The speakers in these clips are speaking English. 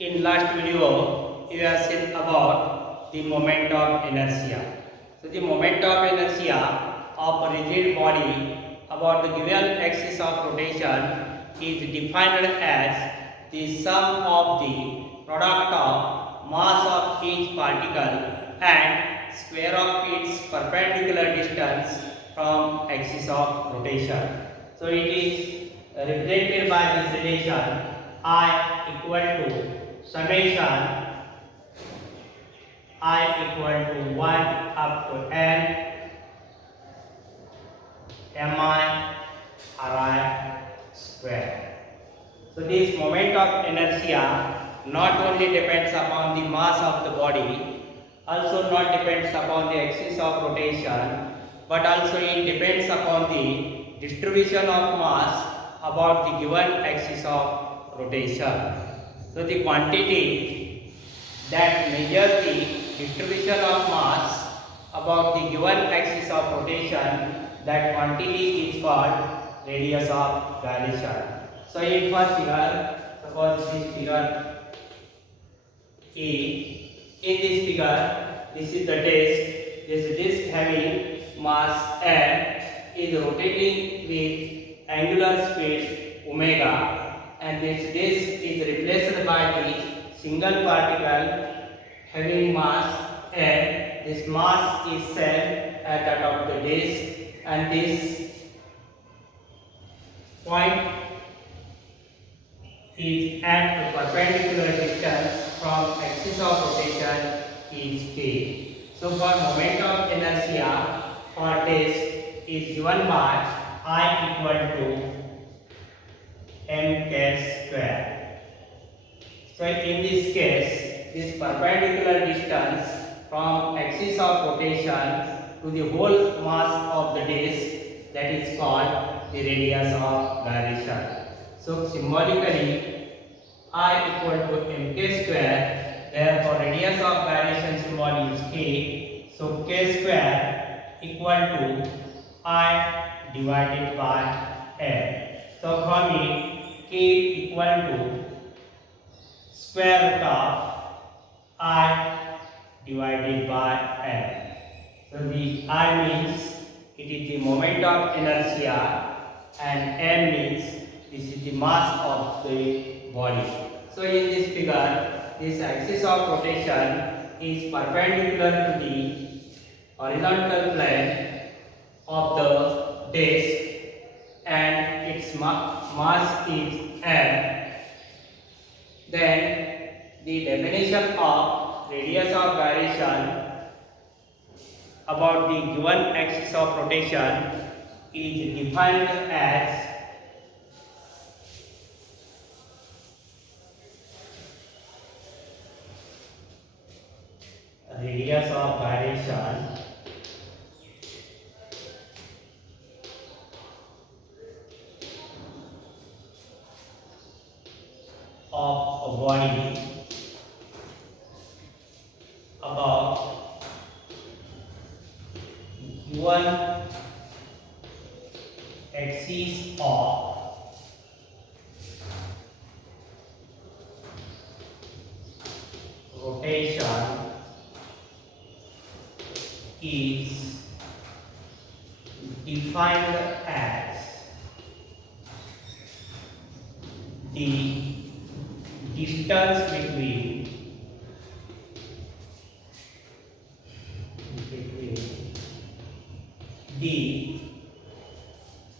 In last video, we have seen about the moment of inertia. So the moment of inertia of a rigid body about the given axis of rotation is defined as the sum of the product of mass of each particle and square of its perpendicular distance from axis of rotation. So it is represented by this relation I equal to summation I equal to 1 up to n mi ri square. So this moment of inertia not only depends upon the mass of the body, also not depends upon the axis of rotation, but also it depends upon the distribution of mass about the given axis of rotation. So the quantity that measures the distribution of mass about the given axis of rotation, that quantity is called radius of gyration. So in first figure, suppose this figure A. In this figure, this is the disc. This disc having mass m is rotating with angular speed omega, and this disc is replaced by the single particle having mass m. This mass is same at that of the disc, and this point is at a perpendicular distance from axis of rotation is k. So for moment of inertia for disc is given by I equal to m k square. So in this case, this perpendicular distance from axis of rotation to the whole mass of the disc, that is called the radius of gyration. So symbolically I equal to mk square, therefore radius of gyration symbol is k. So k square equal to I divided by m. So from it k equal to square root of I divided by m. So the I means it is the moment of inertia and m means this is the mass of the body. So in this figure, this axis of rotation is perpendicular to the horizontal plane of the disc and its mass is m. Then the definition of radius of gyration about the given axis of rotation is defined as radius of gyration of a body about given axis of rotation is defined as the distance between the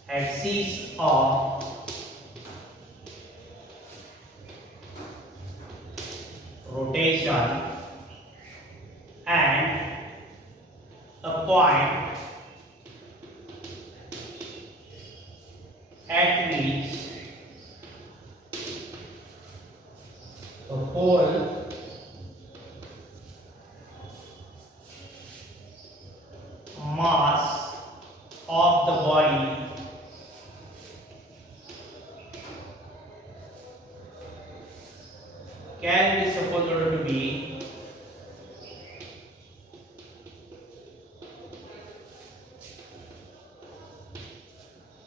axis of rotation and a point at which the whole mass of the body can be supposed to be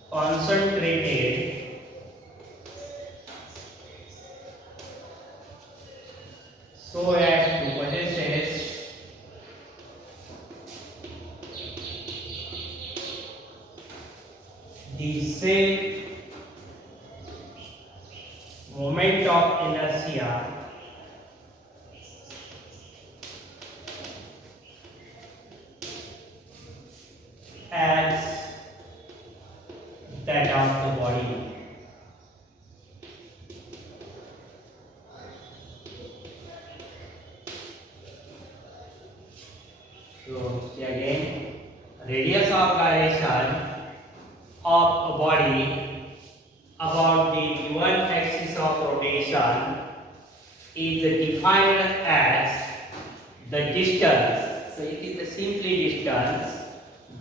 concentrated so as to possesses the same moment of inertia as that of the body. So again, radius of gyration of a body about the given axis of rotation is defined as the distance. So it is the simply distance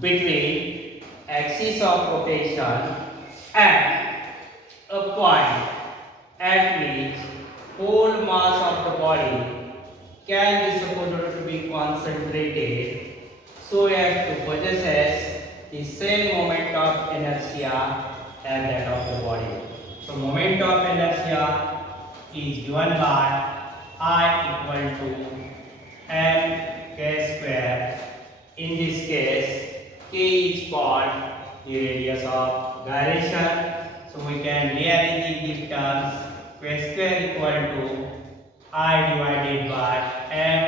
between axis of rotation and a point at which whole mass of the body can be supposed to be concentrated so as to possess the same moment of inertia as that of the body. So moment of inertia is given by I equal to m k square. In this case, k is called the radius of gyration. So we can rearrange these terms. K square equal to I divided by m.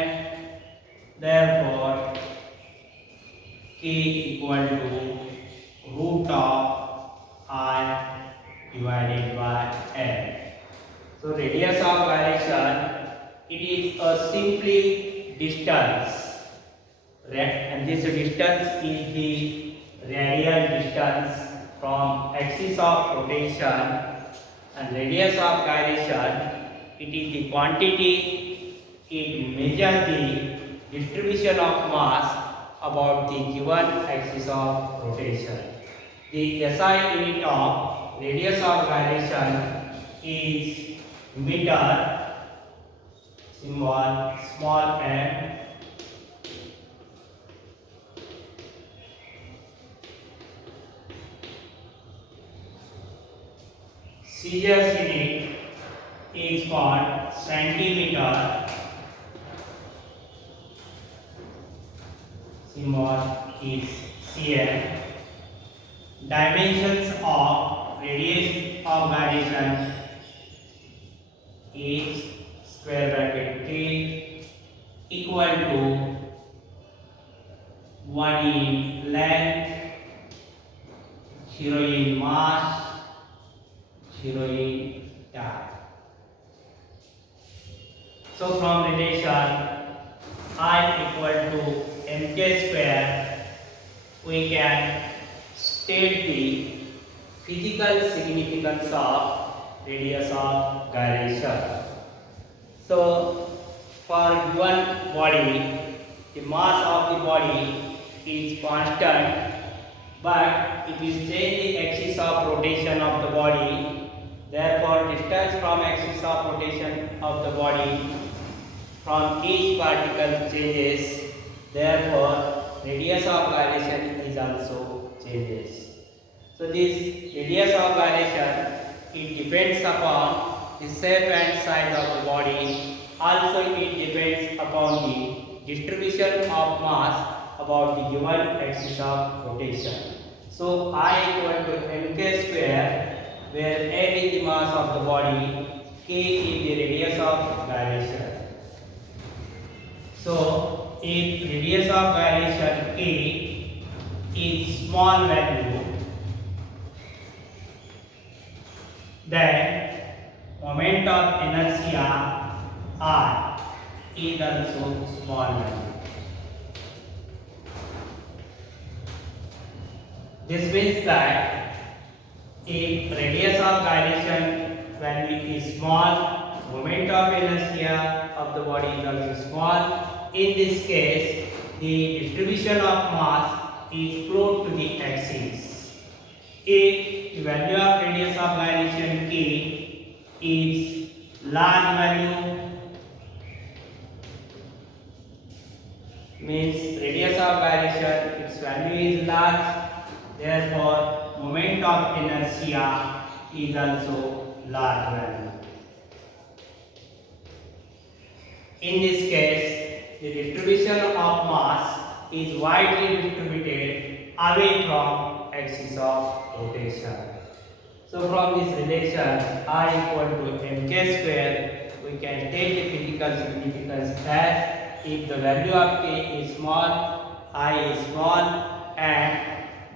Therefore, k equal to root of I divided by m. So radius of gyration, it is a simply distance, and this distance is the radial distance from axis of rotation, and radius of gyration, it is the quantity it measures the distribution of mass about the given axis of rotation. The SI unit of radius of gyration is meter, symbol small m. Scissors unit is called centimeter, symbol is cm. Dimensions of radius of gyration is square bracket k equal to 1 in length, 0 in mass, 0 in time. So from relation I equal to mk square, we can state the physical significance of radius of gyration. So for given body, the mass of the body is constant, but if you change the axis of rotation of the body, therefore distance from axis of rotation of the body from each particle changes, therefore radius of gyration is also changes. So this radius of gyration, it depends upon the shape and size of the body. Also it depends upon the distribution of mass about the given axis of rotation. So I equal to mk square, where m is the mass of the body, k is the radius of gyration. So if radius of gyration k is small value, then moment of inertia r is also small value. This means that if radius of gyration value is small, moment of inertia of the body is also small. In this case, the distribution of mass is close to the axis. If the value of radius of gyration k is large value, means radius of gyration, its value is large, therefore moment of inertia is also large value. In this case, the distribution of mass is widely distributed away from axis of rotation. So from this relation I equal to mk square, we can take the physical significance as if the value of k is small, I is small, and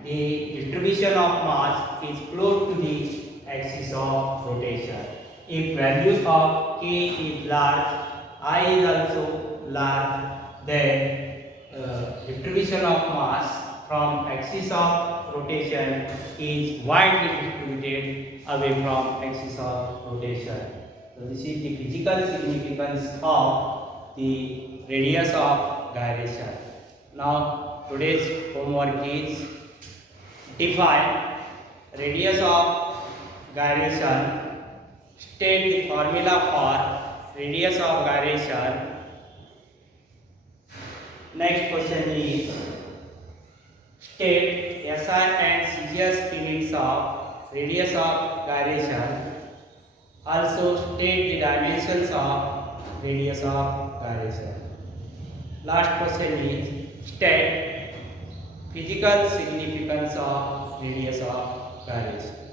the distribution of mass is close to the axis of rotation. If values of k is large, I is also large, then distribution of mass from axis of rotation is widely distributed away from axis of rotation. So this is the physical significance of the radius of gyration. Now today's homework is define radius of gyration. State the formula for radius of gyration. Next question is state SI and CGS units of radius of gyration. Also state the dimensions of radius of gyration. Last question is state physical significance of radius of gyration.